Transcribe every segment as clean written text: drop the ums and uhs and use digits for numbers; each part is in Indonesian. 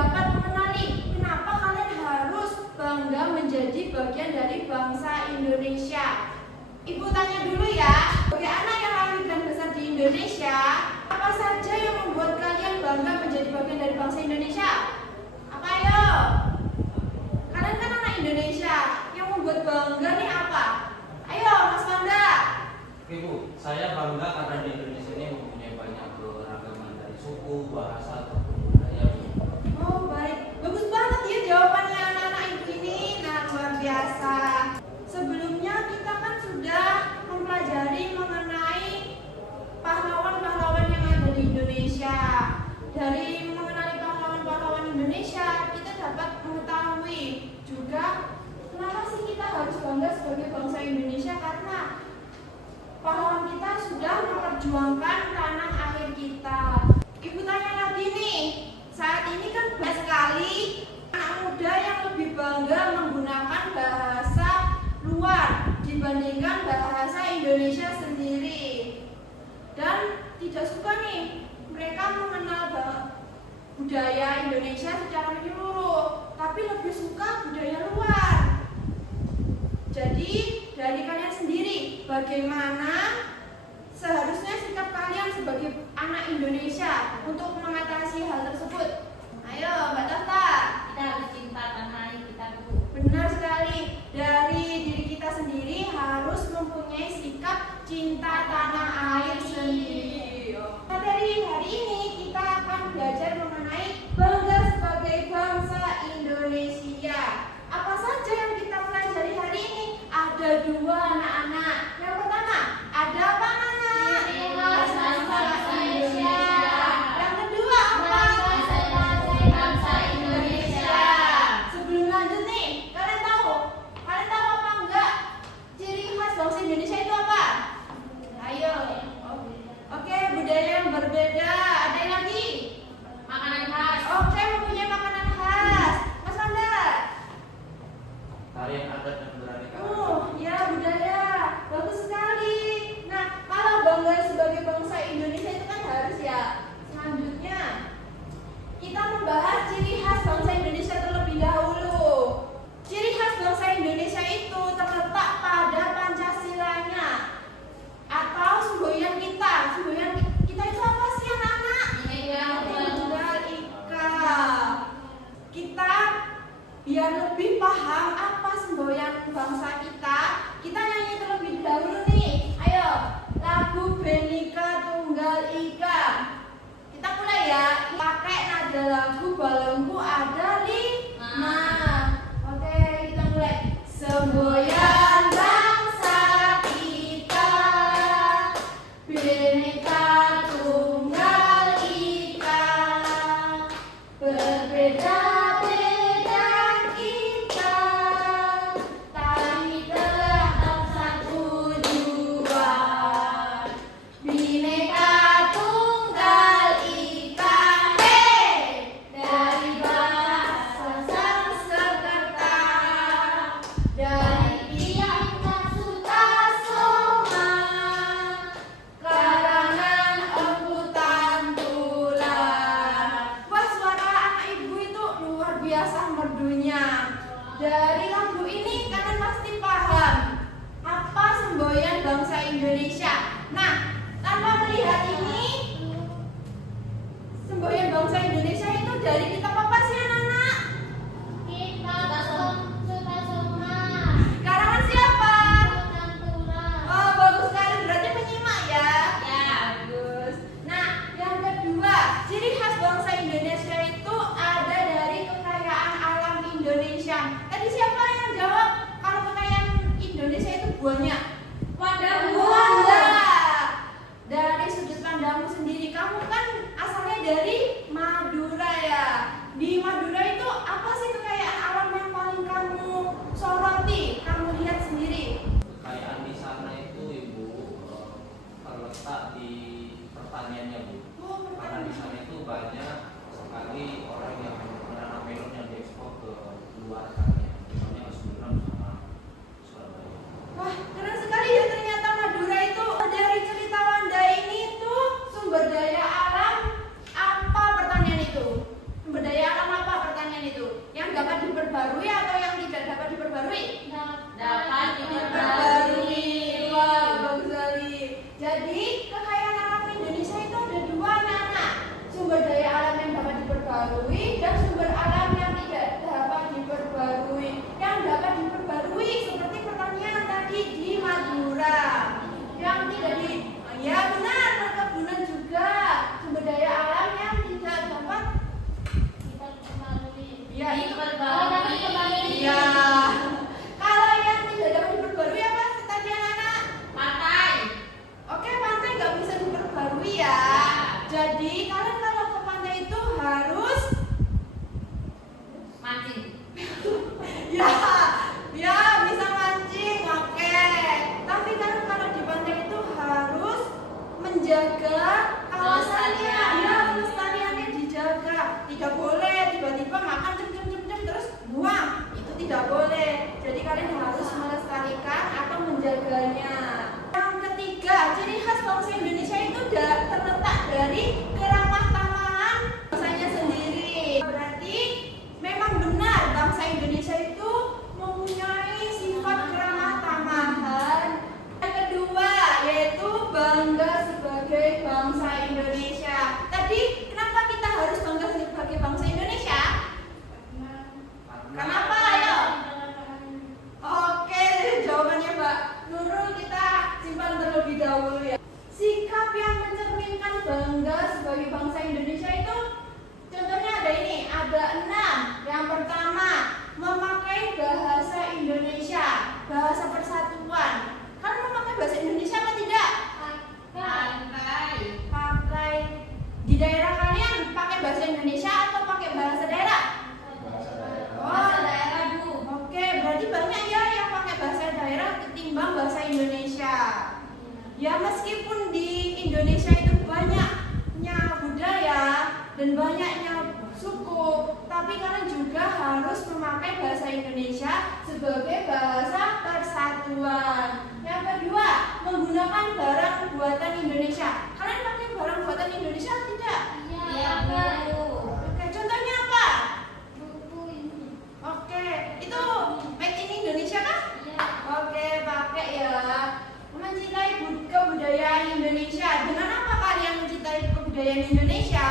dapat mengenali kenapa kalian harus bangga menjadi bagian dari bangsa Indonesia. Ibu tanya dulu ya, sebagai anak yang lahir dan besar di Indonesia, apa saja yang membuat kalian bangga menjadi bagian dari bangsa Indonesia? Apa ayo? Kalian kan anak Indonesia, yang membuat bangga nih apa? Ayo Mas Wanda. Ibu, saya bangga karena di Indonesia ini mempunyai banyak keragaman dari suku, bahasa, ataupun budaya. Oh baik, bagus banget ya jawabannya anak-anak ibu ini. Nah luar biasa. Sebelumnya kita kan sudah mempelajari mengenai pahlawan-pahlawan yang ada di Indonesia. Dari mengenali pahlawan-pahlawan Indonesia, kita dapat mengetahui juga kenapa sih kita harus bangga sebagai bangsa Indonesia, karena pahlawan kita sudah memperjuangkan tanah air kita. Ibu tanya lagi nih, saat ini kan banyak sekali anak muda yang lebih bangga menggunakan bahasa luar dibandingkan bahasa Indonesia sendiri, dan tidak suka nih mereka mengenal budaya Indonesia secara menyeluruh, tapi lebih suka budaya luar. Jadi dari kalian sendiri, bagaimana seharusnya sikap kalian sebagai anak Indonesia untuk mengatasi hal tersebut? Ayo Mbak Tata. Kita harus cinta tanah air kita dulu. Benar sekali, dari diri kita sendiri harus mempunyai sikap cinta tanah air sendiri. Nah, dari hari ini kita akan belajar mengenai bangga sebagai bangsa Indonesia. Apa saja yang kita pelajari hari ini? Ada dua anak-anak. Yang pertama, ada apa anak? Ciri khas bangsa Indonesia. Yang kedua apa? Bangsa Indonesia. Sebelum lanjut nih, kalian tahu apa enggak ciri khas bangsa Indonesia itu apa? Ayo. Oke, budaya yang berbeda. Ada yang lagi? Makanan khas. Oke, mempunyai makanan khas. Mas Wanda. Tarian adat dan beraneka ragam. Ya budaya. Bagus sekali. Nah, kalau bangga sebagai bangsa Indonesia itu kan harus ya. Selanjutnya, kita membahas ciri khas bangsa Indonesia terlebih dahulu. Ciri khas bangsa Indonesia itu terletak pada Pancasilanya atau semboyan kita. Semboyan kita itu apa sih anak-anak? Tunggal Ika. Kita biar lebih paham apa semboyan bangsa kita nyanyi terlebih dahulu nih. Ayo, lagu Bhinneka Tunggal Ika. Kita mulai ya, pakai nada lagu Balonku Ada 5. Oke, kita mulai. Semboyan bangsa kita, Bhinneka Tunggal Ika, berbeda-beda kita, tapi tetap satu jua. Bhinneka Tunggal Ika, hei, dari bahasa Sanskerta, dari pihak Sutasoma, karangan Empu Tantular. Wah, suara anak ibu itu luar biasa merdunya. Dari lagu ini kalian pasti paham apa semboyan bangsa Indonesia. Nah, tanpa melihat ini, semboyan bangsa Indonesia itu dari kitab apa sih anak-anak? Kita Sutasoma. Karangan siapa? Tantura. Oh, bagus sekali, berarti penyimak ya. Ya. Bagus. Nah, yang kedua, ciri khas bangsa Indonesia itu ada dari kekayaan alam Indonesia. Tadi siapa yang jawab kalau kekayaan Indonesia itu banyak? Wanda. Wanda. Dari sudut pandangmu sendiri, kamu kan asalnya dari Madura ya. Di Madura itu apa sih kekayaan alam yang paling kamu soroti, kamu lihat sendiri? Kekayaan di sana itu ibu terletak di pertaniannya bu. Oh, Karena di sana itu banyak sekali orang yang menanam melon yang diekspor ke luar sana, misalnya ke Suriname sama Surabaya. wah, keren sekali ya ternyata Madura. kalian kalau ke pantai itu harus Mancing. ya, ya bisa mancing, oke. Tapi kan kalau di pantai itu harus menjaga kawasannya, ya pelestariannya dijaga. Tidak boleh tiba-tiba makan cem terus buang, itu tidak boleh. Jadi kalian harus melestarikan atau menjaganya. Yang ketiga, ciri khas bangsa Indonesia itu terletak dari keramah tamahan bangsanya sendiri. Berarti memang benar bangsa Indonesia itu mempunyai sifat keramah tamahan. Yang kedua yaitu bangga sebagai bangsa Indonesia. Tadi kenapa kita harus bangga sebagai bangsa Indonesia? Kenapa? Ayo. Oke, jawabannya Mbak Nurul kita simpan terlebih dahulu ya. Sikap yang mencerminkan bangga sebagai bangsa Indonesia itu contohnya ada ini, ada 6. Yang pertama, memakai bahasa Indonesia, bahasa persatuan. Kalian memakai bahasa Indonesia apa tidak? Pakai. Di daerah kalian pakai bahasa Indonesia atau pakai bahasa daerah? Bahasa daerah, Bu. Oke, berarti banyak ya yang pakai bahasa daerah ketimbang bahasa Indonesia. Ya meskipun di Indonesia itu banyaknya budaya dan banyaknya suku, tapi kalian juga harus memakai bahasa Indonesia sebagai bahasa persatuan. Yang kedua, menggunakan barang buatan Indonesia. Kalian pakai barang buatan Indonesia tidak? Iya, Bu. Oke, contohnya apa? Buku ini. Oke, itu made in Indonesia kah? Iya. Oke, pakai ya. Mencintai kebudayaan Indonesia. Dengan apa kalian mencintai kebudayaan Indonesia?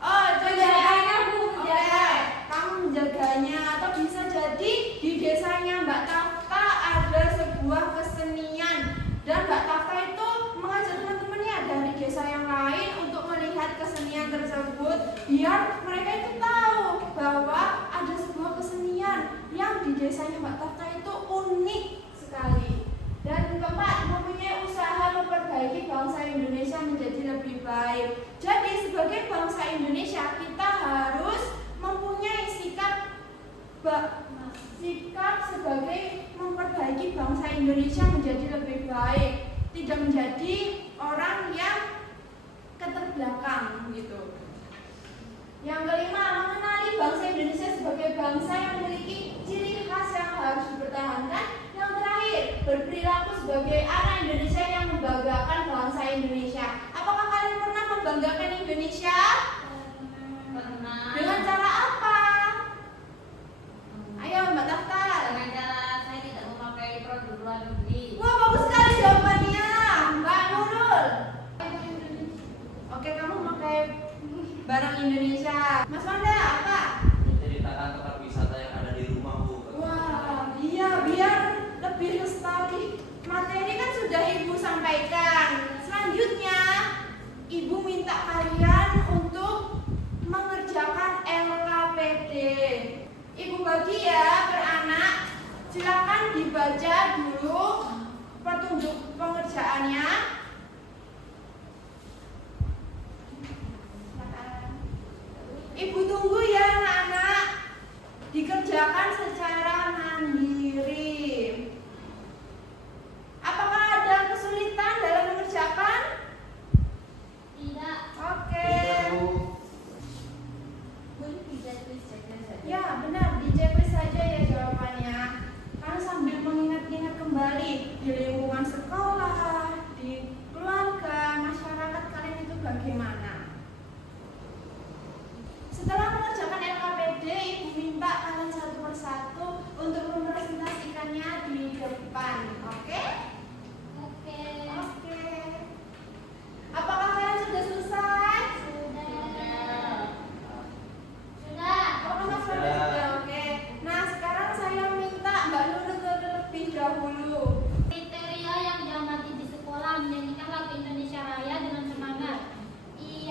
Oh, Menjaganya, Bu, Oke, menjaga. kamu menjaganya. Atau bisa jadi di desanya Mbak Tafta ada sebuah kesenian dan Mbak Tafta itu mengajak teman-temannya dari desa yang lain untuk melihat kesenian tersebut biar mereka itu tahu bahwa ada sebuah kesenian yang di desanya Mbak Tafta itu unik sekali. Dan keempat, mempunyai usaha memperbaiki bangsa Indonesia menjadi lebih baik. Jadi sebagai bangsa Indonesia kita harus mempunyai sikap sebagai memperbaiki bangsa Indonesia menjadi lebih baik, tidak menjadi orang yang keterbelakang gitu. Yang kelima, mengenali bangsa Indonesia sebagai bangsa yang memiliki ciri khas yang harus dipertahankan. Yang terakhir, berperilaku sebagai anak Indonesia yang membanggakan bangsa Indonesia. Apakah kalian pernah membanggakan Indonesia? Pernah. Dengan cara apa? Ayo Mbak Taftar. Dengan cara saya tidak memakai produk luar negeri. Wah, bagus sekali jawabannya, Mbak Nurul. Oke, kamu pakai barang Indonesia. Mas Wanda, apa? Menceritakan tempat wisata yang ada di rumah, Bu. Wah, iya, biar lebih lestari. Materi kan sudah Ibu sampaikan. Selanjutnya, Ibu minta kalian untuk mengerjakan LKPD. Ibu bagi ya per anak. Silakan dibaca dulu petunjuk pengerjaannya. Ibu tunggu ya anak-anak. Dikerjakan secara mandiri. Apakah ada kesulitan dalam mengerjakan? Tidak. Oke. Bu, ini bisa dicek saja. Ya benar, di checklist saja ya jawabannya. Karena sambil mengingat-ingat kembali di lingkungan sekolah, di keluarga, masyarakat kalian itu bagaimana. Setelah mengerjakan LKPD, Ibu minta kalian satu persatu untuk mempresentasikannya di depan, oke? Oke. Oke. Apakah kalian sudah selesai? Sudah. Sudah. Oh, Mas Wanda sudah, oke. Nah, sekarang saya minta Mbak Nurul terlebih dahulu. Kriteria yang diamati di sekolah menyanyikan lagu Indonesia Raya dengan semangat. Ia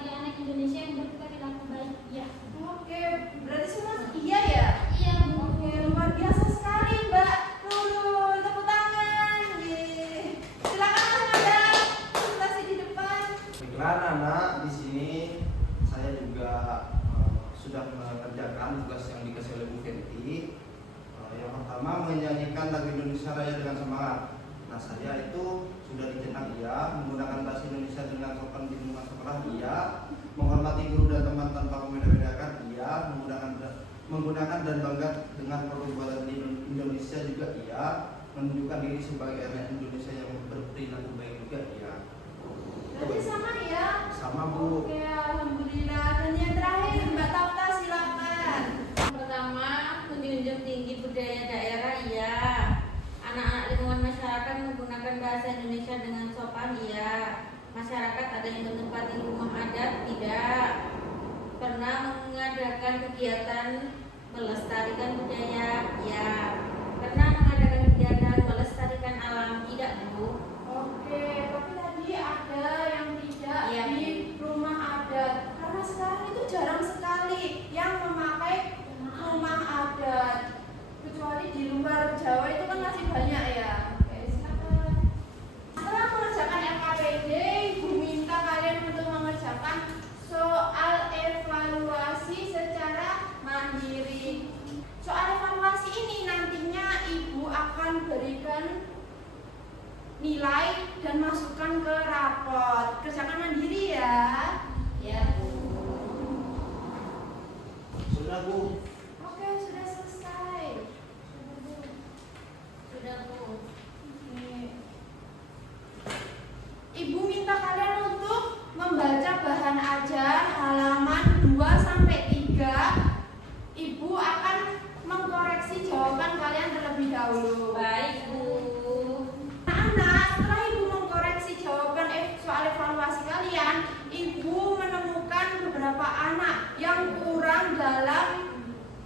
sebagai anak Indonesia yang berperilaku baik. Ya. Oke, berarti semua iya ya? Iya, Bu. Oke, luar biasa sekali Mbak Nurul. Tepuk tangan. Yeay. Silakan Mas Nanda, presentasi di depan. Baiklah anak, di sini saya juga sudah mengerjakan tugas yang dikasih oleh Bu Fenty. Yang pertama menyanyikan lagu Indonesia Raya dengan semangat. Nah saya itu sudah dicetak iya, menggunakan bahasa Indonesia dengan sopan di lingkungan sekolah iya, menghormati guru dan teman tanpa membeda-bedakan iya, menggunakan dan bangga dengan perbuatan di Indonesia juga iya, menunjukkan diri sebagai anak Indonesia yang berperilaku baik juga iya. Berarti sama ya? Sama Bu. Oke, alhamdulillah. Dan yang terakhir Mbak Tafta silakan. Pertama, menjunjung tinggi budaya daerah iya. Anak-anak lingkungan masyarakat menggunakan bahasa Indonesia dengan sopan iya. Masyarakat ada yang menempati rumah adat tidak. Pernah mengadakan kegiatan melestarikan budaya iya. Pernah mengadakan kegiatan melestarikan alam tidak Bu? Oke, tapi tadi ada yang tidak Iya, di rumah adat. Karena sekarang itu jarang sekali yang memakai rumah adat. Kecuali di luar Jawa itu kan masih banyak ya. Oke, silakan. Setelah mengerjakan LKPD, Ibu minta kalian untuk mengerjakan soal evaluasi secara mandiri. Soal evaluasi ini nantinya Ibu akan berikan nilai dan masukkan ke rapor. Kerjakan mandiri ya. Ya Bu. Sudah Bu. Oke, sudah selesai. Sudah Bu. Oke. Ibu minta kalian untuk membaca bahan ajar halaman 2 sampai 3. Ibu akan mengkoreksi jawaban kalian terlebih dahulu. Baik Bu. Anak-anak, setelah Ibu mengkoreksi jawaban soal evaluasi kalian, Ibu menemukan beberapa anak yang kurang dalam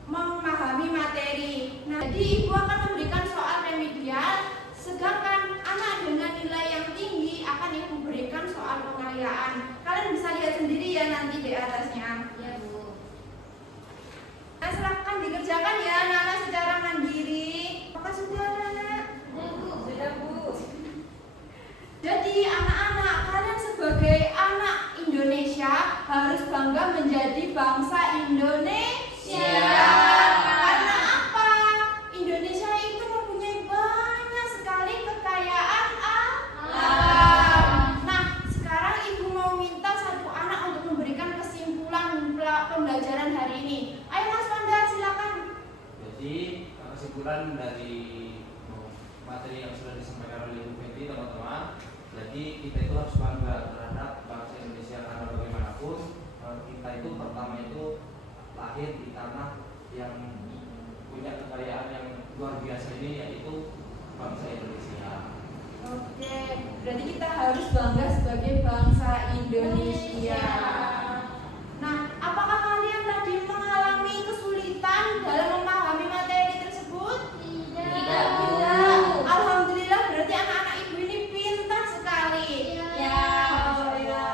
memahami materi. Nah, jadi Ibu akan memberikan soal remedial, sedangkan anak dengan nilai yang tinggi akan Ibu berikan soal pengayaan. Kalian bisa lihat sendiri ya nanti di atasnya. Ya Bu. Nah, silakan dikerjakan ya anak-anak secara mandiri. Apakah sudah anak-anak? Sudah Bu. Sudah Bu. Jadi anak-anak, kalian sebagai anak Indonesia harus bangga menjadi bangsa Indonesia. Karena apa? Indonesia itu mempunyai banyak sekali kekayaan alam. Nah, sekarang Ibu mau minta satu anak untuk memberikan kesimpulan pembelajaran hari ini. Ayo Mas Wanda, silakan. Jadi kesimpulan dari materi yang sudah disampaikan oleh Bu Fenty teman-teman, jadi kita itu harus bangga terhadap bangsa Indonesia karena bagaimanapun kita itu pertama itu lahir di tanah yang punya kekayaan yang luar biasa ini, yaitu bangsa Indonesia. Oke, berarti kita harus bangga sebagai bangsa Indonesia. Nah, apakah kalian tadi mengalami kesulitan dalam memahami materi tersebut? Tidak. Tidak. Alhamdulillah, berarti anak-anak Ibu ini pintar sekali. Ya. Oh, ya.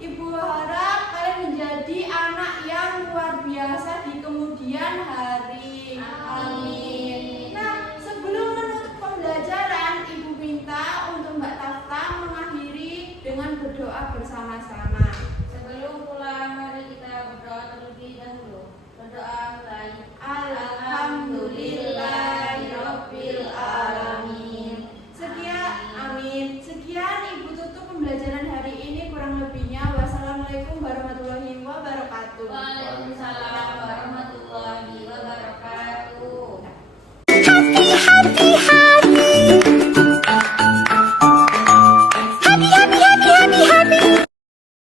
Ibu harap kalian menjadi anak yang luar biasa di kemudian hari. Amin. Nah, sebelum menutup pembelajaran, Ibu minta untuk Mbak Tafta mengakhiri dengan berdoa bersama-sama. Sebelum pulang, mari kita berdoa terlebih dahulu. Berdoa mulai. Allah